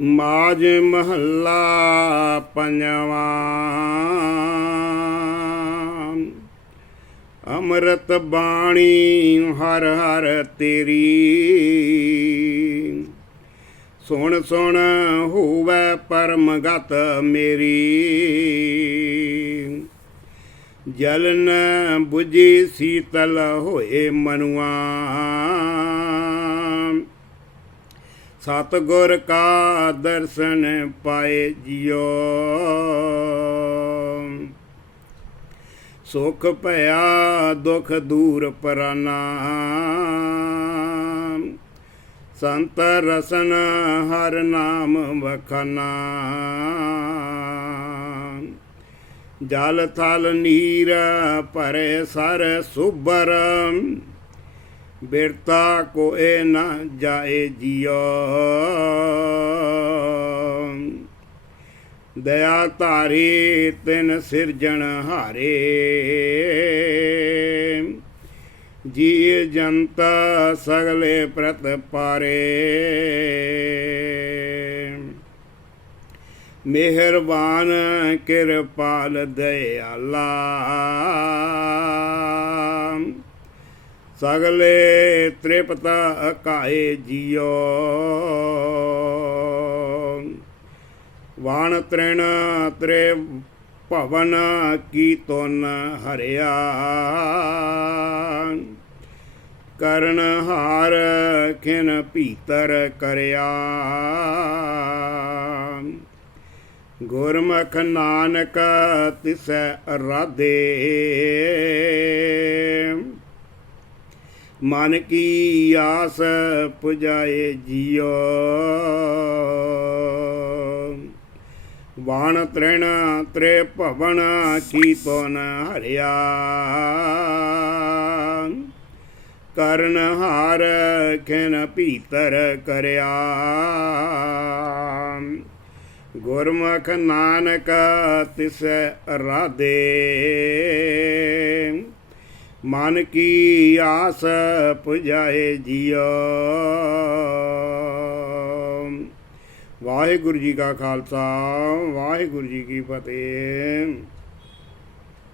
ਮਾਜ ਮਹੱਲਾ ਪੰਜਵਾਂ। ਅੰਮ੍ਰਿਤ ਬਾਣੀ ਹਰ ਹਰ ਤੇਰੀ। ਸੁਣ ਸੁਣ ਹੋਵੇ ਪਰਮ ਮੇਰੀ। ਜਲਨ 부ਜੀ ਸੀਤਲ ਹੋਏ ਮਨੁਆ। ਸਤਗੁਰ ਕਾ ਦਰਸ਼ਨ ਪਾਏ ਜਿਉ। ਸੁਖ ਭਇਆ, ਦੁਖ ਦੂਰ ਪਰਾਨਾ। ਸੰਤ ਰਸਨ ਹਰ ਨਾਮ ਵਖਨਾ। ਜਲ ਥਲ ਨੀਰ ਭਰੇ ਸਰ ਸੁਬਰ ਬਿਰਤਾ ਕੋਏ ਨਾ ਜਾਏ ਜੀਓ। ਦਇਆ ਧਾਰੀ ਤਿਨ ਸਿਰਜਣ ਹਾਰੇ। ਜੀ ਜੰਤ ਸਗਲੇ ਪ੍ਰਤ ਪਾਰੇ। ਮਿਹਰਬਾਨ ਕਿਰਪਾਲ ਦਇਆਲਾ। ਸਗਲੇ ਤ੍ਰਿਪਤ ਅਕਾਏ ਜਿਉ ਵਾਣ ਤ੍ਰਿਣ ਤ੍ਰੇ ਭਵਨ ਕੀ ਤੁਨ ਹਰਿਆ। ਕਰਨ ਹਾਰ ਖਿਨ ਭੀਤਰ ਕਰਿਆ। ਗੁਰਮੁਖ ਨਾਨਕ ਤਿਸੈ ਰਾਧੇ। ਮਨ ਕੀ ਆਸ ਪੁਜਾਏ ਜੀਓ। ਵਾਣ ਤ੍ਰਿਣ ਤ੍ਰੇ ਭਵਨ ਕੀ ਤੁਨ ਹਰਿਆ। ਕਰਨ ਹਾਰ ਖਿਨ ਭੀਤਰ ਕਰਿਆ। ਗੁਰਮੁਖ ਨਾਨਕ ਤਿਸ ਰਾਧੇ। ਮਨ ਕੀ ਆਸ ਪੁਜਾਏ ਜੀਓ। ਵਾਹਿਗੁਰੂ ਜੀ ਕਾ ਖਾਲਸਾ ਵਾਹਿਗੁਰੂ ਜੀ ਕੀ ਫਤਿਹ।